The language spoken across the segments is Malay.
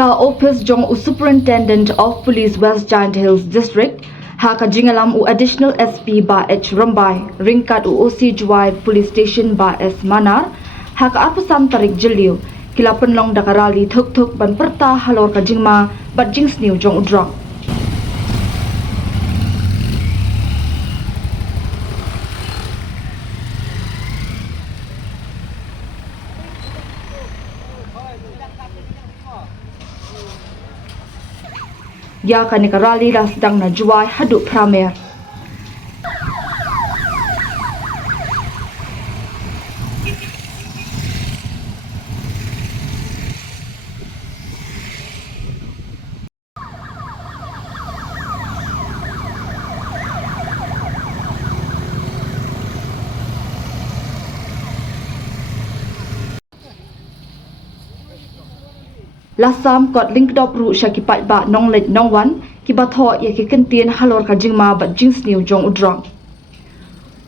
Ka Office Jong Superintendent of Police West Giant Hills District, ha ka jingalam u Additional SP ba H Rambai, ringkat u OC Juwai Police Station ba S Manar, ha ka apasam tarik jeliu, kila penlong dakarali thuk ban perta halor ka jingma, bat jing sniu jong udrak. Ya ka nikarali dah sedang na juai haduk pramer. Lasam kot link dop ru syakipat ba nong let nong wan kibatho ye ki kentien halor ka jingma bat jings niu jong udrang.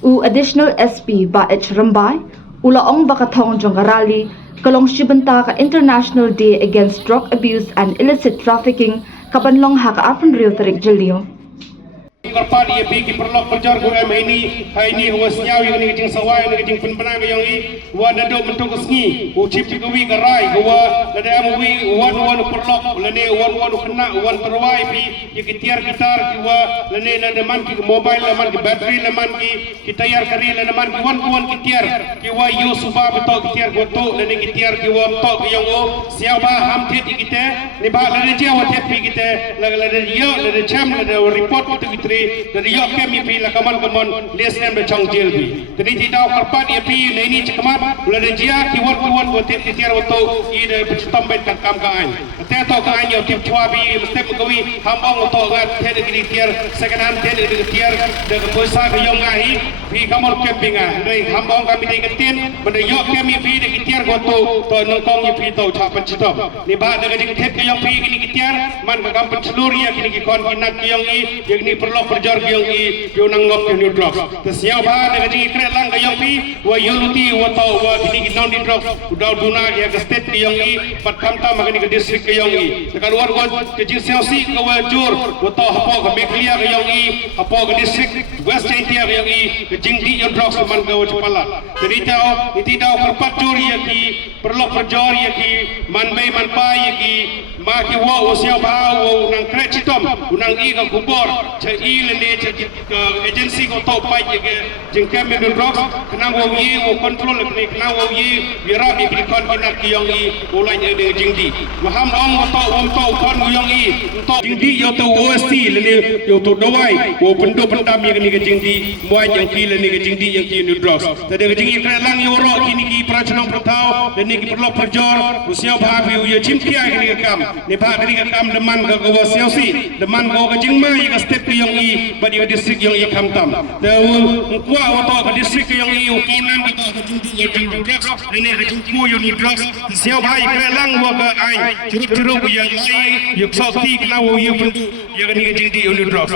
U Additional SP ba H Rambai ula ong bakathong jong garali kalong shibenta ka International Day Against Drug Abuse and Illicit Trafficking kabanlong ha ka apun real tarik jeliu. Kerpat ia pergi perlok perjar gua ini hari ini was nyawi ini kecing sawai ini kecing penbenang yang ini wa nado mentok sengi ucip tikuwi garai gua nado amwi wan perlok lene wan kena wan terwai pi ye kitiar gitar gua lene nado man ki mobile man ki bateri man ki kita yar kari lene man ki wan kitiar gua yo suba betok kitiar gua tu lene kitiar gua tok yang o siapa hamtit kita ni ba lene dia wa tepi kita lene yo lene cham lene report itu dari yok kami pi lakaman lesnen becang jelbi tadi tidak kerpat ia pi ini cekamat bulan dia kiwan botet kitiar untuk ini bertambat kam kain teto kain yo tip chwabi mesti mengkawi hambang untuk gat tede kitiar second hand tede kitiar de poisa ke yong ngai pi kamor camping dari hambang kami di ketin benda yok kami pi de kitiar goto to nongkong pi to chapan chitop ni ba de tet ke yong pi kini kitiar man ka kampan seluruh ya kini kon kinak yong i ni perlu perjar yang i yonang ngop ni drop tersiap ba dengan ji kre lang yang pi wa yuluti wa tau wa kini non di drop udah duna ya ke state yang i pat kamta magani ke district yang i dekat luar wa ke ji selsi ke wa jur wa tau hapo ke meklia yang i hapo ke district west india yang i ke jingdi yang drop man ke wa chapala jadi tau itu tau perpat jur ya ki perlu perjar ya ki man bai man pai ya ki ma ki wa usia ba wa nang kre chitom unang i ka kubor ilene agency ko to pai ke jengkem me drug kenang wo yi wo control ni kenang wo yi wira bi ki kon kinak ki yong yi ulai de jingdi maham ong wo to kon yong yi to jingdi yo to OST lene yo to dawai wo pendo pendam ni ke jingdi muai yang ki lene ke jingdi yang ki ni drugs tade ke jingdi lang yo ro kini ki prachnong prthau lene ki perlo perjor usia ba bi yo chimkia ni ke kam ni ba ni ke kam deman ke go siosi deman go ke jingma yi ke step ki yong i badi district yang ikam tam tahu kuat waktu ke district yang i ukinan kita ke jumpa yang drugs ini ke jumpa yang drugs siapa hai kelang wak ai curug yang lain yang sakti kenal yang pendu yang ni ke jumpa yang drugs